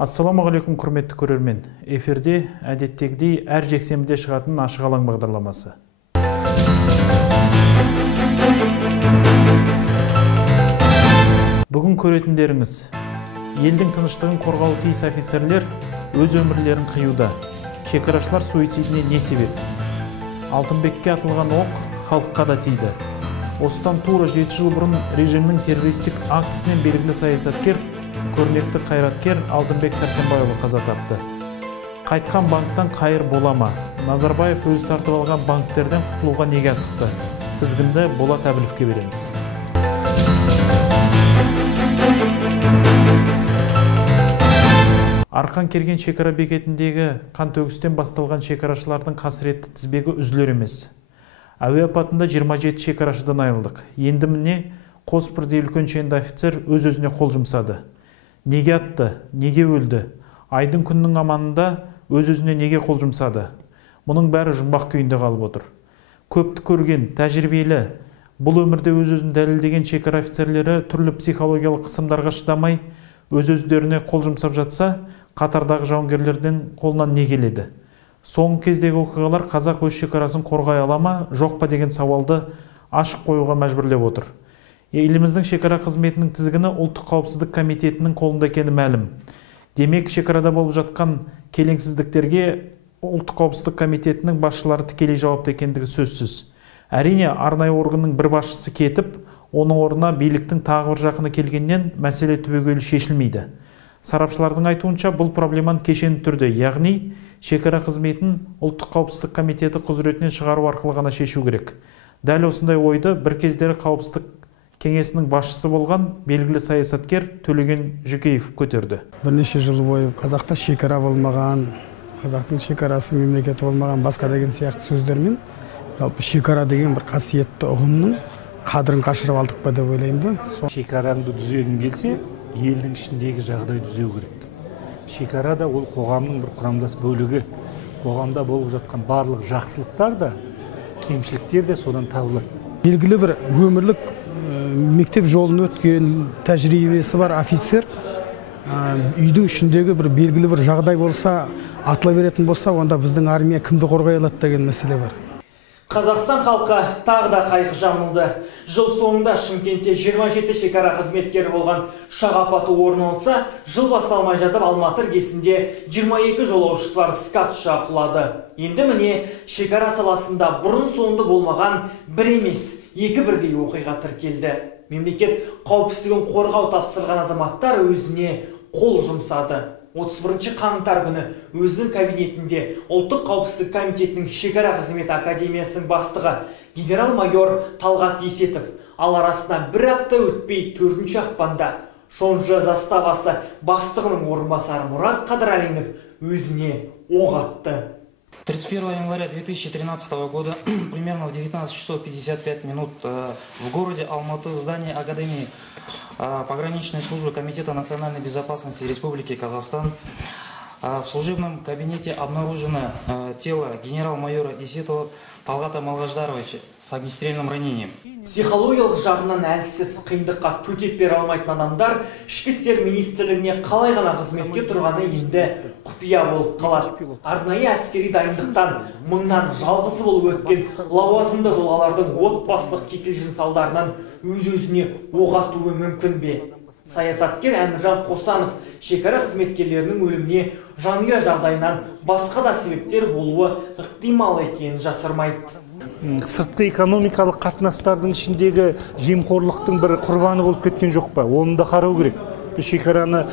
Ассаламағалейкум құрметті көрермен. Эфирде әдеттегідей әр жексенбіде шығатын ашық алаң бағдарламасы. Бүгін көретіндеріңіз, елдің тыныштығын қорғауы тиіс офицерлер өз өмірлерін қиюда. Шекарашылар суицидіне не себеп? Алтынбекке атылған оқ халыққа да тиді. Осыдан тура 7 жыл бұрын режимнің террористік актісінен белгілі саясаткер, көрнекті қайраткер Алтынбек Сәрсенбайұлы қаза тапты. Қайтқан банктан қайыр бола ма? Назарбаев өзі тартып алған банктерден құтылуға неге асықты? Тізгінді Болат Әбіловке береміз. Арқан керген шекара бекетіндегі қантөгістен басталған шекарашылардың қасіретті тізбегі үзілер емес. Әуе апатында 27 шекарашыдан айырылдық. Енді міне қос бірдей үлкен шенді офицер өз-өзіне қол жұмсады. Неге атты, неге өлді? Айдың күннің аманында өз-өзіне неге қол жұмсады? Мұның бәрі жұмбақ күйінде қалып отыр. Көпті көрген, тәжірибелі, бұл өмірде өз-өзін дәлелдеген шекара офицерлері түрлі психологиялық қысымдарға шыдамай, өз-өздеріне қол жұмсап жатса, қатардағы жауынгерлерден қолынан не келеді? Соңғы кездегі оқиғалар қазақ өз шекарасын қорғай ала ма, жоқ па деген сауалды ашық қоюға мәжбүрлеп отыр. Еліміздің шекара қызметінің тізгіні ұлттық қауіпсіздік комитетінің қолында екені мәлім. Демек, шекарада болып жатқан келеңсіздіктерге ұлттық қауіпсіздік комитетінің басшылары тікелей жауапты екендігі сөзсіз. Әрине, арнайы органның бір басшысы кетіп, оның орнына биліктің тағы бір жақыны келгеннен мәселе түбегейлі шешілмейді. Сарапшылардың айтуынша бұл проблеманы кешенді түрде, яғни шекара қызметін ұлттық қауіпсіздік комитеті құзыретінен шығару арқылы ғана шешу керек. Дәл осындай ойды бір кездері қауіпсіздік кеңесінің басшысы болған белгілі саясаткер Төлеген Жүкеев көтерді. Бірнеше жыл бойы қазақта шекара болмаған, қазақтың шекарасы мемлекеті болмаған, басқа деген сияқты сөздермен жалпы шекара деген бір қасиетті ұғымның қадірін қашырып алдық па деп ойлаймын да. Шекараңды түзегің келсе, елдің ішіндегі жағдай түзеу керек. Шекара да ол қоғамның бір құрамдас бөлігі. Қоғамда болып жатқан барлық жақсылықтар да, кемшіліктер де содан табылады. Белгілі бір өмірлік мектеп жолын өткен тәжірибесі бар офицер үйдің ішіндегі бір белгілі бір жағдай болса, атыла беретін болса, онда біздің армия кімді қорғай алады деген мәселе бар. Қазақстан халқы тағы да қайғы жамылды. Жыл соңында Шымкентте 27 шекара қызметкері болған ұшақ апаты орын алса, жыл басталмай жатып Алматы іргесінде 22 жолаушысы бар скат ұшағы құлады. Енді міне шекара саласында бұрын соңды болмаған бір емес, екі бірдей оқиға тіркелді. Мемлекет қауіпсіздігін қорғау тапсырған азаматтар өзіне қол жұмсады. 31 қаңтар күні өзінің кабинетінде ұлттық қауіпсіздік комитетінің шекара қызметі академиясының бастығы генерал-майор Талғат Есетов ал арасына бір апта өтпей 4 ақпанда Шонжы заставасы бастығының орынбасары Мұрат Қадыралинов өзіне оқ атты. 31 января 2013 года примерно в 19 часов 55 минут в городе Алматы в здании Академии пограничной службы Комитета национальной безопасности Республики Казахстан в служебном кабинете обнаружено тело генерал-майора Есетова Талғата Малғаждаровича с огнестрельным ранением. Психологиялық жағынан әлсіз қиындыққа төтеп бере алмайтын адамдар ішкі істер министрлігіне қалай ғана қызметке тұрғаны енді құпия болып қалады. Арнайы әскери дайындықтан мыңнан жалғысы болып өткен лауазымды тұлғалардың отбасылық кикілжің салдарынан өз-өзіне оқ атуы мүмкін бе? Саясаткер Әміржан Қосанов шекара қызметкерлерінің өліміне жанұя жағдайынан басқа да себептер болуы ықтимал екенін жасырмайды. Сыртқы экономикалық қатынастардың ішіндегі жемқорлықтың бір құрбаны болып кеткен жоқ па? Оны да қарау керек. Шекарадан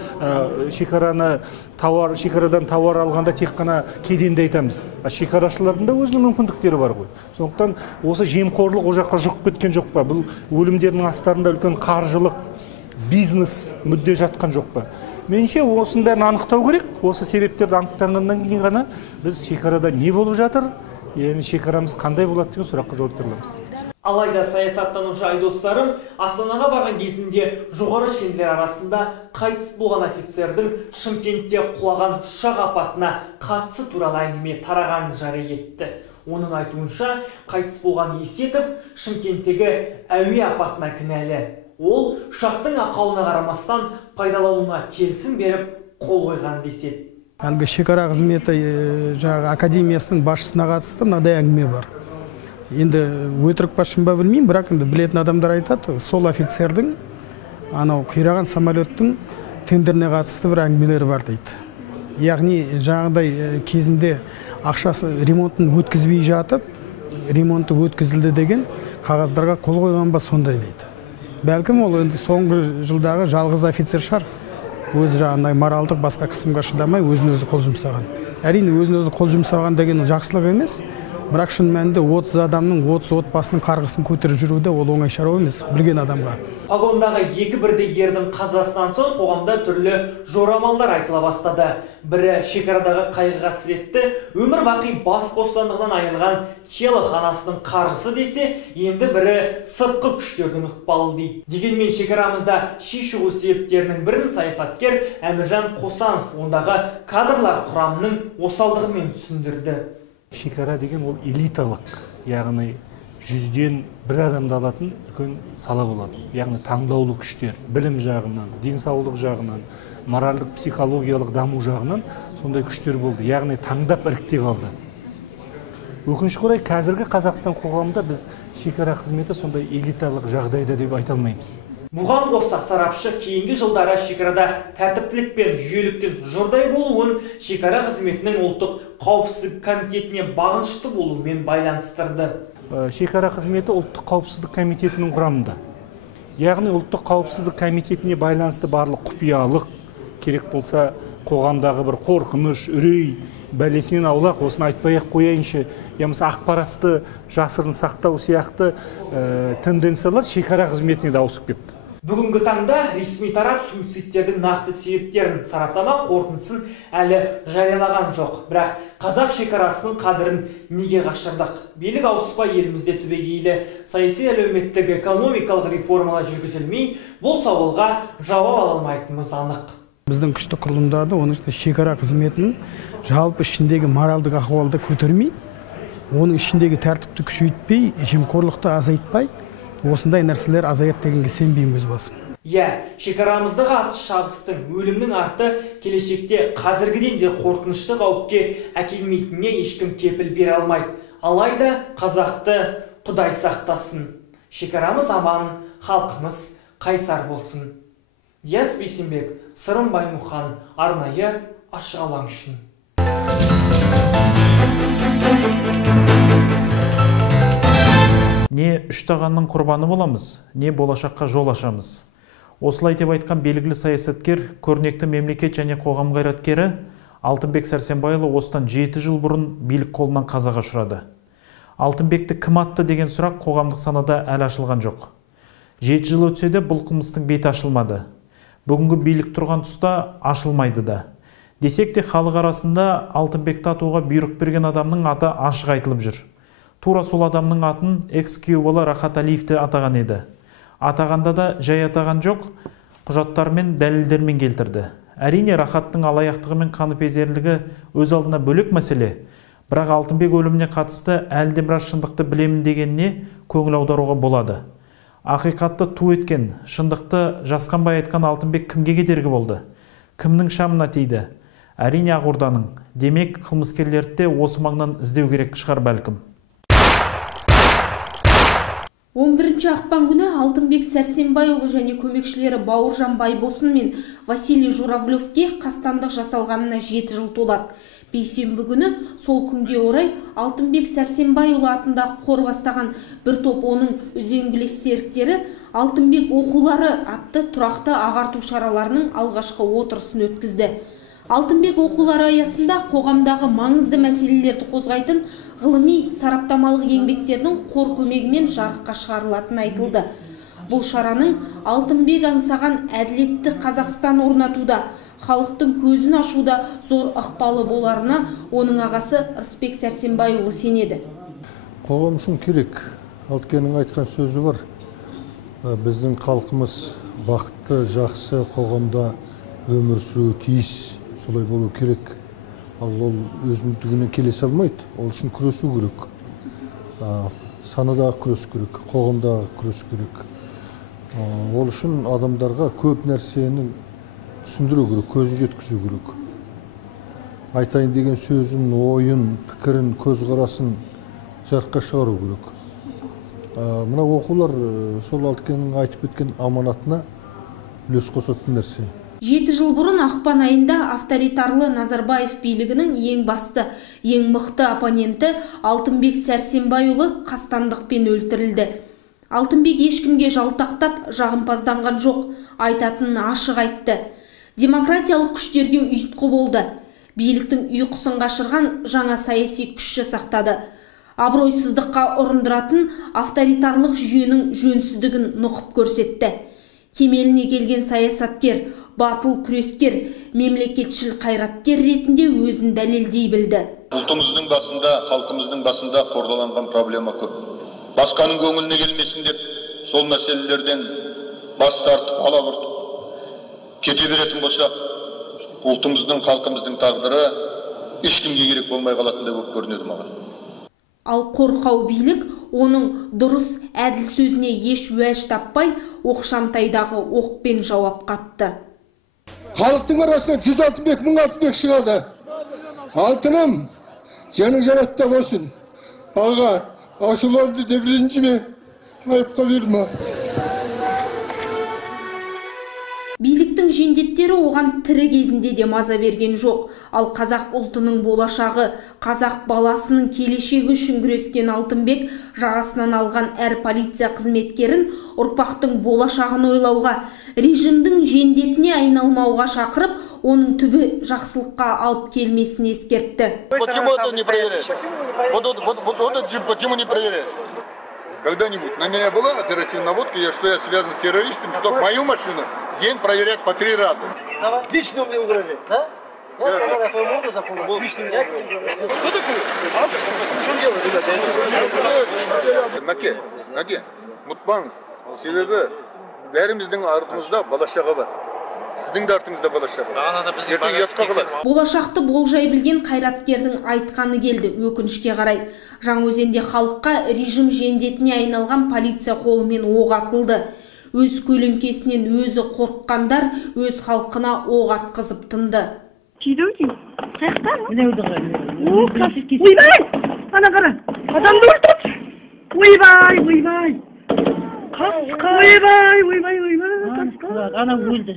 тауар алғанда тек қана кеденді айтамыз. Шекарашылардың да өзінің мүмкіндіктері бар ғой. Сондықтан осы жемқорлық о жаққа жұғып кеткен жоқ па? Бұл өлімдердің астарында үлкен қаржылық бизнес мүдде жатқан жоқ па? Меніңше осының бәрін анықтау керек. Осы себептерді анықтағаннан кейін ғана біз шекарада не болып жатыр, шекарамыз қандай болады деген сұраққа жауап бере аламыз. Алайда саясаттанушы Айдос Сарым Астанаға барған кезінде жоғары шенділер арасында қайтыс болған офицердің Шымкентте құлаған ұшақ апатына қатысы туралы әңгіме тарағанын жария етті. Оның айтуынша, қайтыс болған Есетов Шымкенттегі әуе апатына кінәлі. Ол ұшақтың ақауына қарамастан пайдалануына келісім беріп, қол қойған деседі. Әлгі шекара қызметі жаңағы академиясының басшысына қатысты мынадай әңгіме бар. Енді өтірік па шын ба білмеймін, бірақ енді білетін адамдар айтады, сол офицердің анау қираған самолеттің тендеріне қатысты бір әңгімелері бар дейді. Яғни жаңағыдай кезінде ақшасы ремонтын өткізбей жатып, ремонты өткізілді деген қағаздарға қол қойған ба сондай дейді. Бәлкім ол енді соңғы жылдағы жалғыз офицер шығар. Өзі жағындай моралдық басқа қысымға шыдамай өзін өзі қол жұмсаған. Әрине өзін өзі қол жұмсаған деген жақсылық емес. Бірақ шын мәнінде 30 адамның 30 отбасының қарғысын көтеріп жүруде ол оңай шаруа емес білген адамға. Погондағы екі бірдей ердің қазасынан соң қоғамда түрлі жорамалдар айтыла бастады. Бірі шекарадағы қайғы қасіретті өмір бақи бас бостандығынан айырылған Челых анасының қарғысы десе, енді бірі сыртқы күштердің ықпалы дейді. Дегенмен шекарамызда ши шығу себептерінің бірін саясаткер Әміржан Қосанов ондағы кадрлар құрамының осалдығымен түсіндірді. Шекара деген ол элиталық, яғни 100-ден 1 адамды алатын үлкен сала болады. Яғни таңдаулы күштер, білім жағынан, денсаулық жағынан, моральдық, психологиялық даму жағынан сондай күштер болды. Яғни таңдап іріктеп алды. Өкінішке орай қазіргі Қазақстан қоғамында біз шекара қызметі сондай элиталық жағдайда деп айта алмаймыз. Бұған қоса сарапшы кейінгі жылдары шекарада тәртіптілік пен жүйеліктің жұрдай болуын шекара қызметінің ұлттық қауіпсіздік комитетіне бағынышты болуымен байланыстырды. Шекара қызметі ұлттық қауіпсіздік комитетінің құрамында. Яғни ұлттық қауіпсіздік комитетіне байланысты барлық құпиялық керек болса қоғамдағы бір қорқыныш, үрей, бәлесінен аулақ, осыны айтпай-ақ қояйыншы, ямысы ақпаратты жасырын сақтау сияқты тенденциялар шекара қызметіне де ауысып кетті. Бүгінгі таңда ресми тарап суицидтердің нақты себептерін сараптама қорытындысын әлі жариялаған жоқ. Бірақ қазақ шекарасының қадірін неге қашырдық? Билік ауыспай елімізде түбегейлі саяси әлеуметтік экономикалық реформалар жүргізілмей, бұл сауалға жауап ала алмайтынымыз анық. Біздің күшті құрылымдарды оның ішінде шекара қызметінің жалпы ішіндегі моральдық ахуалды көтермей, оның ішіндегі тәртіпті күшейтпей, жемқорлықты азайтпай, осындай нәрселер азаят дегенге сенбеймін өз басым. Шекарамыздағы атыс шабыстың өлімнің арты келешекте қазіргіден де қорқынышты қауіпке әкелмейтініне ешкім кепіл бере алмайды. Алайда қазақты Құдай сақтасын. Шекарамыз аман, халқымыз қайсар болсын. Диас Бейсенбек, Сырым Баймұхан, арнайы ашық алаң үшін. Не үштағанның құрбаны боламыз, не болашаққа жол ашамыз. Осылай деп айтқан белгілі саясаткер, көрнекті мемлекет және қоғам қайраткері Алтынбек Сәрсенбайұлы осыдан 7 жыл бұрын билік қолынан қазаға ұшырады. Алтынбекті кім атты деген сұрақ қоғамдық санада әлі ашылған жоқ. 7 жыл өтсе де бұл қылмыстың беті ашылмады. Бүгінгі билік тұрған тұста ашылмайды да. Десек те халық арасында Алтынбекті атуға бұйрық берген адамның аты ашық айтылып жүр. Тура сол адамның атын экс-күйеуі Рахат Әлиевті атаған еді. Атағанда да жай атаған жоқ, құжаттармен, дәлелдермен келтірді. Әрине Рахаттың алаяқтығы мен қаныпезерлігі өз алдына бөлек мәселе, бірақ Алтынбек өліміне қатысты әлде біраз шындықты білемін дегеніне көңіл аударуға болады. Ақиқатты ту еткен, шындықты жасқанбай айтқан Алтынбек кімге кедергі болды? Кімнің шамына тиді? Әрине Ақорданың. Демек, қылмыскерлерді осы маңнан іздеу керек шығар бәлкім. 11 ақпан күні Алтынбек Сәрсенбайұлы және көмекшілері Бауыржан Байбосын мен Василий Журавлевке қастандық жасалғанына 7 жыл толады. Бейсенбі күні сол күнге орай Алтынбек Сәрсенбайұлы атындағы қор бастаған бір топ оның үзеңгілес серіктері Алтынбек оқулары атты тұрақты ағарту шараларының алғашқы отырысын өткізді. Алтынбек оқулары аясында қоғамдағы маңызды мәселелерді қозғайтын ғылыми сараптамалық еңбектердің қор көмегімен жарыққа шығарылатыны айтылды. Бұл шараның Алтынбек аңсаған әділетті Қазақстан орнатуда, халықтың көзін ашуда зор ықпалы боларына оның ағасы Рысбек Сәрсенбайұлы сенеді. Қоғам үшін керек. Алткеннің айтқан сөзі бар. Біздің халқымыз бақытты, жақсы қоғамда өмір сүруі тиіс. Солай болу керек. Ал ол өз мүддегінен келесе алмайды. Ол үшін күресу керек. Санадағы күрес керек, қоғамдағы күрес керек. Ол үшін адамдарға көп нәрсенің түсіндіру керек, көзін жеткізу керек. Айтайын деген сөзін, ойын, пікірін, көзқарасын жарыққа шығару керек. Мына оқулар сол Алтыкеннің айтып кеткен аманатына үлес қосатын нәрсе. 7 жыл бұрын ақпан айында авторитарлы Назарбаев билігінің ең басты, ең мықты оппоненті Алтынбек Сәрсенбайұлы қастандықпен өлтірілді. Алтынбек ешкімге жалтақтап, жағымпазданған жоқ, айтатынын ашық айтты. Демократиялық күштерге ұйытқы болды. Биліктің ұйқысын қашырған жаңа саяси күш жасақтады. Абыройсыздыққа ұрындыратын авторитарлық жүйенің жөнсіздігін нұқып көрсетті. Кемеліне келген саясаткер, батыл күрескер, мемлекетшіл қайраткер ретінде өзін дәлелдей білді. Ұлтымыздың басында, халқымыздың басында қордаланған проблема көп. Басқаның көңіліне келмесін деп, сол мәселелерден бас тартып, алабұртып кете беретін болсақ, ұлтымыздың, халқымыздың тағдыры ешкімге керек болмай қалатындай болып көрінеді маған. Ал қорқау билік оның дұрыс әділ сөзіне еш уәж таппай, оқшантайдағы оқпен жауап қатты. Халықтың арасынан 106 мың Алтынбек шығады. Алтыным, жаның жанатта болсын. Аға, ашуланды деп ренжіме, айыпқа берме. Биліктің жендеттері оған тірі кезінде де маза берген жоқ. Ал қазақ ұлтының болашағы, қазақ баласының келешегі үшін күрескен Алтынбек жағасынан алған әр полиция қызметкерін ұрпақтың болашағын ойлауға, режимдің жендетіне айналмауға шақырып, оның түбі жақсылыққа алып келмесін ескертті. Почему это не проверяешь? Почему не проверяешь? Когда-нибудь на меня была оперативная наводка, что я связан с террористом, что мою машину день проверять по 3 раза. Лично мне угрожает, да? Я сказал, я твою морду запомнил. Лично мне угрожает. Кто такой? В чем дело, ребята? Наке, Мутбаңыз. Себебі бәріміздің артымызда балашаға бар. Сіздің де артыңызда балашаға бар. Болашақты болжай білген қайраткердің айтқаны келді, өкінішке қарай. Жаңаөзенде халыққа режим жендетіне айналған полиция қолымен оқ атылды. Өз көлеңкесінен өзі қорыққандар өз халқына оқ атқызып тынды. Ойбай! Ана қара! Адамды өлтірді! Ойбай! Ана өлді.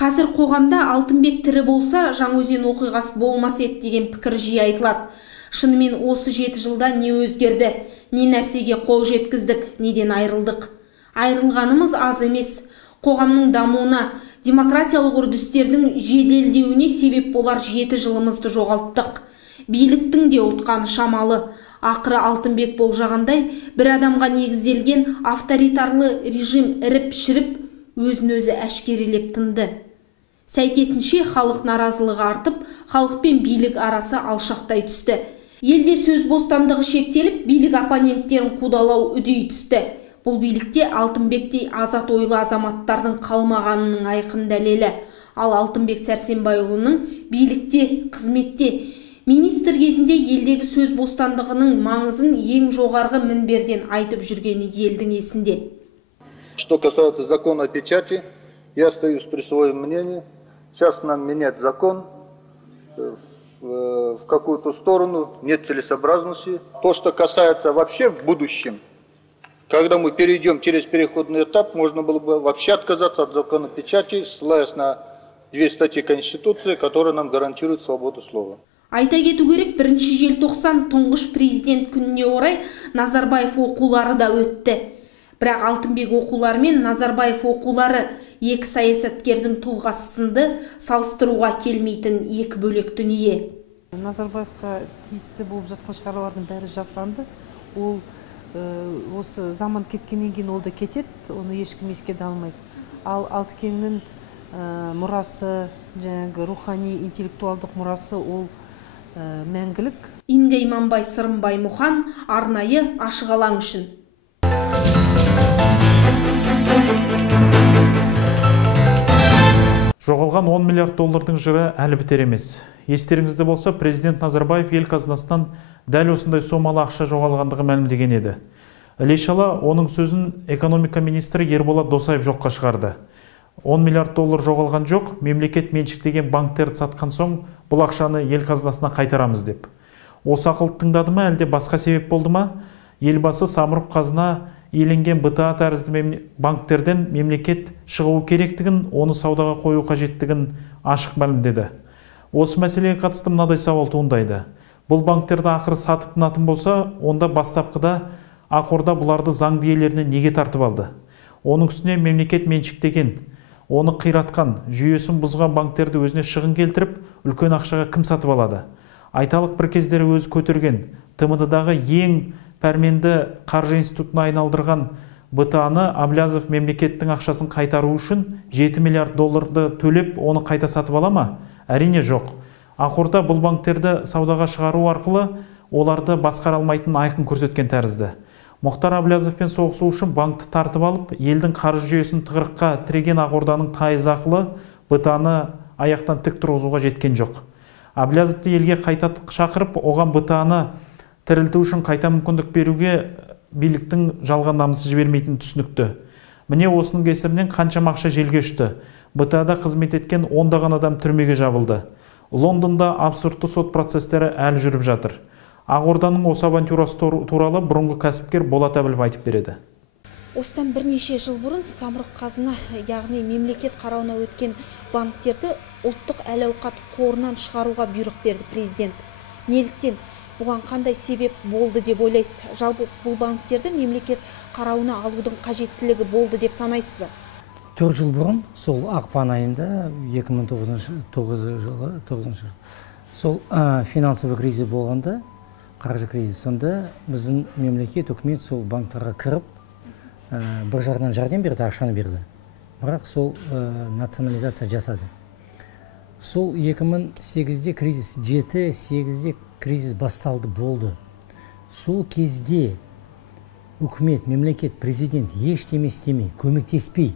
Қазір қоғамда Алтынбек тірі болса, Жаңаөзен оқиғасы болмас еді деген пікір жиі айтылады. Шынымен осы 7 жылда не өзгерді, не нәрсеге қол жеткіздік, неден айырылдық. Айырылғанымыз аз емес. Қоғамның дамуына, демократиялық үрдістердің жеделдеуіне себеп болар 7 жылымызды жоғалттық. Биліктің де ұтқаны шамалы. Ақыры Алтынбек болжағандай, бір адамға негізделген авторитарлы режим іріп-шіріп, өзін-өзі әшкерелеп тынды. Сәйкесінше халық наразылығы артып, халық пен билік арасы алшақтай түсті. Елде сөз бостандығы шектеліп, билік оппоненттерін қудалау үдей түсті. Бұл билікте Алтынбектей азат ойлы азаматтардың қалмағанының айқын дәлелі. Ал Алтынбек Сәрсенбайұлының билікте, қызметте, министр кезінде елдегі сөз бостандығының маңызын ең жоғарғы мінберден айтып жүргені елдің есінде. Что касается закона о печати, я остаюсь при своем мнении. Сейчас нам менять закон в какую-то сторону нет целесообразности. То, что касается вообще в будущем, когда мы перейдем через переходный этап, можно было бы вообще отказаться от закона о печати, ссылаясь на 2 статьи Конституции, которые нам гарантируют свободу слова. Айта кету керек, 1 желтоқсан тұңғыш президент күніне орай Назарбаев оқулары да өтті. Бірақ Алтынбек оқулары мен Назарбаев оқулары екі саясаткердің тұлғасы сынды салыстыруға келмейтін екі бөлек дүние. Назарбаевқа тиісті болып жатқан шаралардың бәрі жасанды. Ол осы заман кеткеннен кейін ол да кетеді, оны ешкім ескере алмайды. Ал Алтыкеннің мұрасы, жаңағы рухани интеллектуалдық мұрасы ол мәңгілік. Инга Иманбай, Сырымбай Мұхан, арнайы ашық алаң үшін. Жоғалған 10 миллиард доллардың жыры әлі бітер емес. Естеріңізде болса, президент Назарбаев ел қазынасынан дәл осындай сомалы ақша жоғалғандығы мәлімдеген еді. Іле шала оның сөзін экономика министрі Ерболат Досаев жоққа шығарды. 10 миллиард доллар жоғалған жоқ, мемлекет меншіктеген банктерді сатқан соң бұл ақшаны ел қазынасына қайтарамыз деп. Осы ақылды тыңдады ма, әлде басқа себеп болды ма? Елбасы самұрық қазына иеленген БТА тәрізді банктерден мемлекет шығуы керектігін, оны саудаға қою қажеттігін ашық мәлімдеді. Осы мәселеге қатысты мынадай сауал туындайды. Бұл банктерді ақыры сатып тынатын болса, онда бастапқыда Ақорда бұларды заңды иелеріне неге тартып алды? Оның үстіне мемлекет меншіктеген, оны қиратқан, жүйесін бұзған банктерді өзіне шығын келтіріп, үлкен ақшаға кім сатып алады? Айталық бір кездері өзі көтерген, ТМД-дағы ең пәрменді қаржы институтына айналдырған БТА-ны Аблязов мемлекеттің ақшасын қайтару үшін 7 миллиард долларды төлеп, оны қайта сатып ала ма? Әрине жоқ. Ақорда бұл банктерді саудаға шығару арқылы оларды басқара алмайтын айқын көрсеткен тәрізді. Мұхтар Аблязовпен соғысу үшін банкты тартып алып, елдің қаржы жүйесін тығырыққа тіреген Ақорданың тайыз ақылы БТА-ны аяқтан тік тұрғызуға жеткен жоқ. Аблязовты елге қайта шақырып, оған БТА-ны тірілту үшін қайта мүмкіндік беруге биліктің жалған намысы жібермейтін түсінікті. Міне осының кесірінен қаншама ақша желге ұшты. БТА-да қызмет еткен ондаған адам түрмеге жабылды. Лондонда абсурдты сот процестері әлі жүріп жатыр. Ақорданың осы авантюрасы туралы бұрынғы кәсіпкер Болат Әбілов айтып береді. Осыдан бірнеше жыл бұрын самұрық қазына, яғни мемлекет қарауына өткен банктерді ұлттық әл-ауқат қорынан шығаруға бұйрық берді президент. Неліктен? Бұған қандай себеп болды деп ойлайсыз? Жалпы бұл банктерді мемлекет қарауына алудың қажеттілігі болды деп санайсыз ба? 4 жыл бұрын, сол ақпан айында 2009 жылы сол финансовый кризис болғанда, қаржы кризис, сонда біздің мемлекет, үкімет сол банктарға кіріп, бір жағынан жәрдем берді, ақшаны берді. Бірақ сол национализация жасады. Сол 2008-де кризис, 7-8-де кризис басталды болды. Сол кезде үкімет, мемлекет, президент ештеме істемей, көмектеспей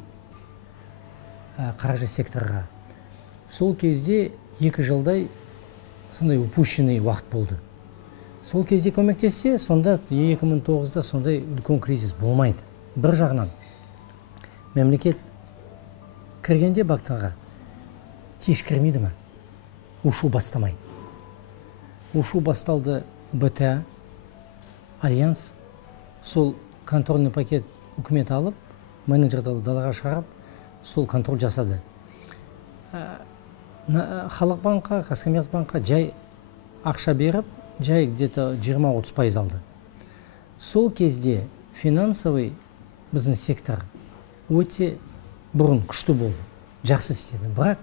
қаржы секторға. Сол кезде 2 жылдай сондай упущенный уақыт болды. Сол кезде көмектессе, сонда 2009-да сондай үлкен кризис болмайды. Бір жағынан мемлекет кіргенде банктерға тез кірмейді ма? Ушу бастамай. Ушу басталды БТА, Альянс, сол контрольный пакет үкімет алып, менеджерді далаға шығарып, сол контроль жасады. Халық банкқа, Казкоммерцбанкқа жай ақша беріп, жай где-то 20-30% алды. Сол кезде финансовый біздің сектор өте бұрын күшті болды, жақсы істеді. Бірақ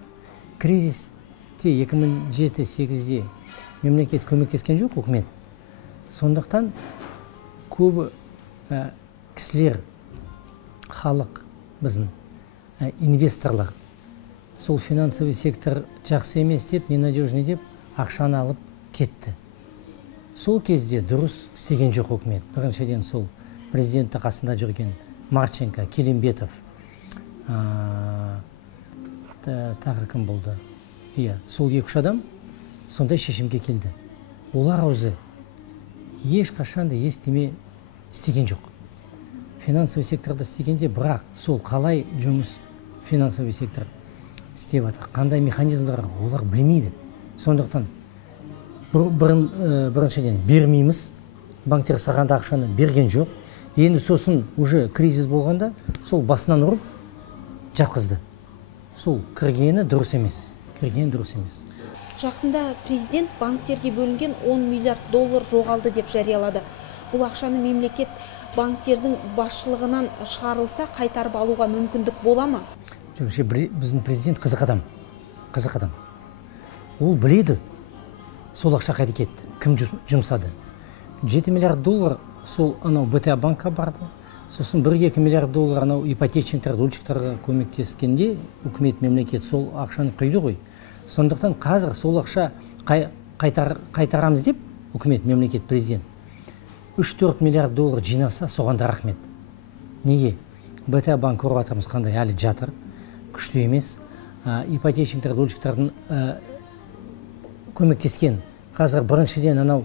кризисте 2007-8-де мемлекет көмектескен жоқ, үкімет. Сондықтан көбі кісілер, халық, біздің инвесторлар, сол финансовый сектор жақсы емес деп, ненадежный деп, ақшаны алып кетті. Сол кезде дұрыс істеген жоқ үкімет. Біріншіден сол президентті қасында жүрген Марченко, Келимбетов, тағы кім болды? Сол 2-3 адам сондай шешімге келді. Олар өзі ешқашанда естеме істеген жоқ. Финансовый секторда істегенде, бірақ сол қалай жұмыс финансовый сектор істеп жатыр, қандай механизмдер олар білмейді. Сондықтан біріншіден бермейміз, банктер сағанда ақшаны берген жоқ. Енді сосын уже кризис болғанда сол басынан ұрып жатқызды. Сол кіргені дұрыс емес. Жақында президент банктерге бөлінген 10 миллиард доллар жоғалды деп жариялады. Бұл ақшаны мемлекет банктердің басшылығынан шығарылса қайтарып алуға мүмкіндік бола ма? Біздің президент қызық адам. Ол біледі, сол ақша қайда кетті, кім жұмсады. 7 миллиард доллар сол анау БТА банкқа барды. Сосын 1-2 миллиард доллар анау ипотечниктер, дольщиктарға көмектескенде үкімет, мемлекет сол ақшаны құйды ғой. Сондықтан қазір сол ақша қайтарамыз деп үкімет, мемлекет, президент 3-4 миллиард доллар жинаса, соған да рахмет. Неге? БТА банк көріп атамыз қандай әлі жатыр, күшті емес. Ипотечниктер, дольщиктердің көмектескен. Қазір біріншіден анау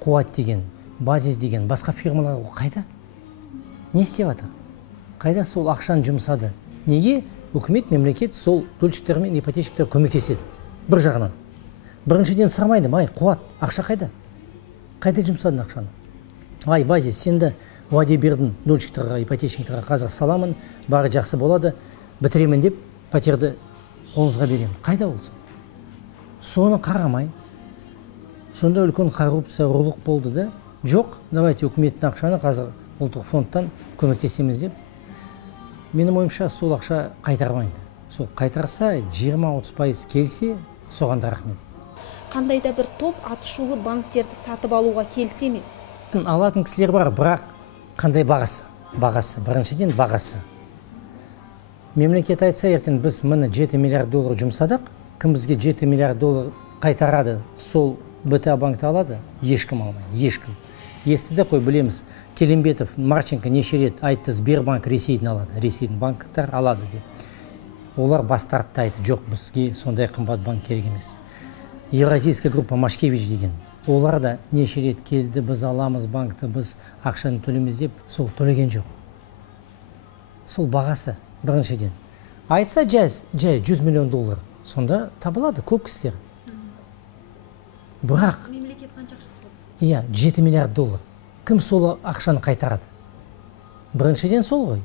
Қуат деген, Базис деген басқа фирмалар қайда? Не істеп жатыр? Қайда сол ақшаны жұмсады? Неге үкімет, мемлекет сол дольщиктер мен ипотечниктер көмектеседі? Бір жағынан. Біріншіден сұрамайды, ай, қуат, ақша қайда? Қайда жұмсадың ақшаны? Ай, базис, сенді уәде бердің дольщиктерға, ипотечниктерға, қазір саламын, бары жақсы болады, бітіремін деп пәтерді қолыңызға беремін. Қайда болсын? Соны қарамай, сонда үлкен коррупция, ұрлық болды да, жоқ, давайте үкіметтің ақшаны қазір ұлттық фондтан көмектесеміз деп. Менің ойымша сол ақша қайтармайды. Сол қайтарса 20-30% келсе, соған да рахмет. Қандайда бір топ атышулы банктерді сатып алуға келсе ме? Алатын кісілер бар, бірақ қандай бағасы? Біріншіден бағасы. Мемлекет айтса, ертең біз міне 7 миллиард доллар жұмсадық, кім бізге 7 миллиард доллар қайтарады, сол БТА банкті алады? Ешкім алмайды, ешкім. Естіді қой, білеміз, Келимбетов, Марченко неше рет айтты, Сбербанк Ресейден алады, Ресейдің банктар алады деп. Олар бас тартты, айтты, жоқ, бізге сондай қымбат банк керек емес. Евразийская группа Машкевич деген, олар да неше рет келді, біз аламыз банкты, біз ақшаны төлеміз деп, сол төлеген жоқ. Сол бағасы біріншіден. Айтса жай 100 миллион доллар, сонда табылады көп кісілер. Бірақ Мемлекет қанша ақша салады? Иә, 7 миллиард доллар. Кім сол ақшаны қайтарады? Біріншіден сол ғой.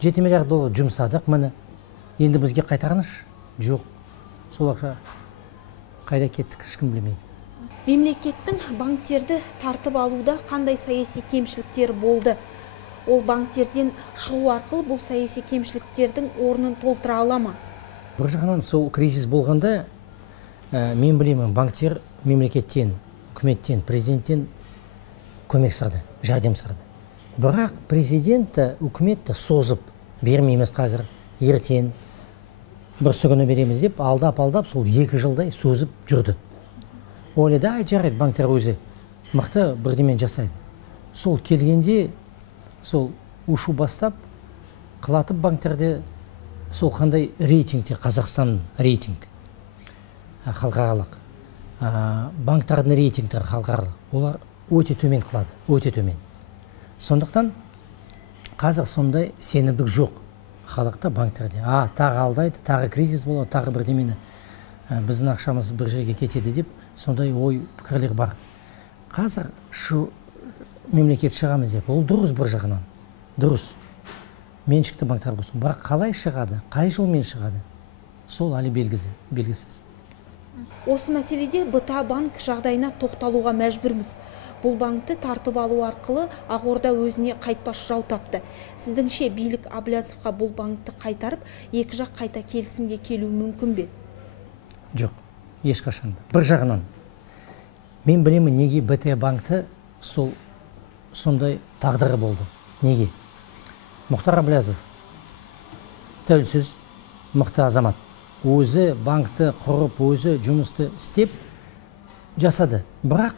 7 миллиард доллар жұмсадық, міне. Енді бізге қайтарыныш? Жоқ. Сол ақша қайда кеттік, ешкім білмейді. Мемлекеттің банктерді тартып алуда қандай саяси кемшіліктер болды? Ол банктерден шығу арқылы бұл саяси кемшіліктердің орнын толтыра ала ма? Бір жағынан сол кризис болғанда, мен білемін, банктер мемлекеттен, үкіметтен, президенттен көмек сұрады, жәрдем сұрады. Бірақ президентті, үкіметті созып бермейміз қазір, ертең бір күні береміз деп, алдап сол 2 жылдай созып жүрді. Ойлады, жарайды, банктер өзі мықты бірдемен жасайды. Сол келгенде, сол ушу бастап, қылатып банктерде сол қандай рейтингте, Қазақстан рейтинг, халықаралық, банктардың рейтингтері халықаралық, олар өте төмен қылады, өте төмен. Сондықтан қазір сондай сенімдік жоқ халықта, банктерде. Тағы алдайды, тағы кризис болады, тағы бірдемені біздің ақшамыз бір жерге кетеді деп, сондай ой пікірлер бар. Қазір мемлекет шығамыз деп, ол дұрыс бір жағынан, дұрыс. Меншікті банктар болсын. Бірақ қалай шығады, қай жолмен шығады, сол әлі белгісіз. Осы мәселеде БТА банк жағдайына тоқталуға мәжбүрміз. Бұл банкті тартып алу арқылы Ақорда өзіне қайтпас жау тапты. Сіздіңше билік Аблязовқа бұл банкті қайтарып, екі жақ қайта келісімге келу мүмкін бе? Жоқ, ешқашанда. Бір жағынан, мен білемін неге БТА банкті сондай тағдыры болды. Неге? Мұхтар Аблязов тәуелсіз, мықты азамат. Өзі банкті құрып, өзі жұмысты істеп жасады. Бірақ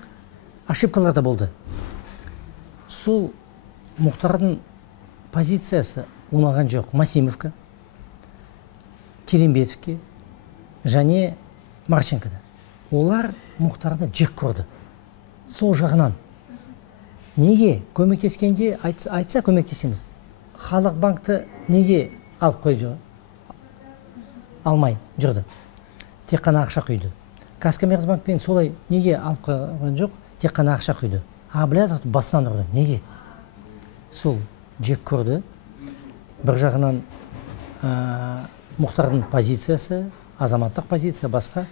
ошибкалар да болды. Сол Мұхтардың позициясы ұнаған жоқ. Масимовка, Келимбетовке және Марченкода. Олар Мұхтарды жек көрді. Сол жағынан. Неге көмектескенде айтса көмектесеміз. Халық банкті неге алып қойды? Алмай жүрді. Тек қана ақша құйды. Казкоммерцбанкпен солай неге алып қойған жоқ? Тек қана ақша құйды. Аблязовты басынан ұрды. Неге? Сол жек көрді. Бір жағынан Мұхтардың позициясы, азаматтық позиция басқа.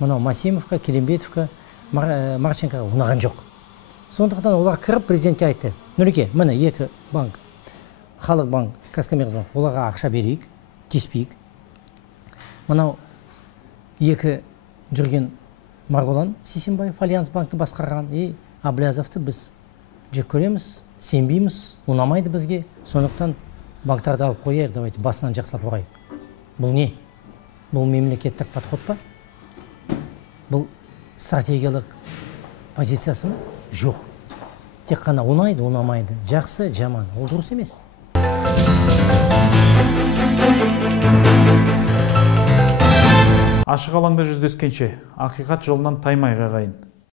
Мынау Масимовка, Келимбетовка, Марченко ұнаған жоқ. Сондықтан олар кіріп президентке айтты. Нұреке, міне екі банк, Халық банк, Казкоммерцбанк, оларға ақша берейік, тиіспейік. Мынау екі жүрген Марголан Сисенбаев, Альянс банкты басқарған, Аблязовты біз жек көреміз, сенбейміз, ұнамайды бізге. Сондықтан банктарды алып қояйық, давайте басынан жақсылап ұрайық. Бұл не? Бұл мемлекеттік подход па? Бұл стратегиялық позициясы ма? Жоқ. Тек қана ұнайды, ұнамайды, жақсы, жаман, ол дұрыс емес. Ашық алаңда жүздескенше, ақиқат жолынан таймай ағайын.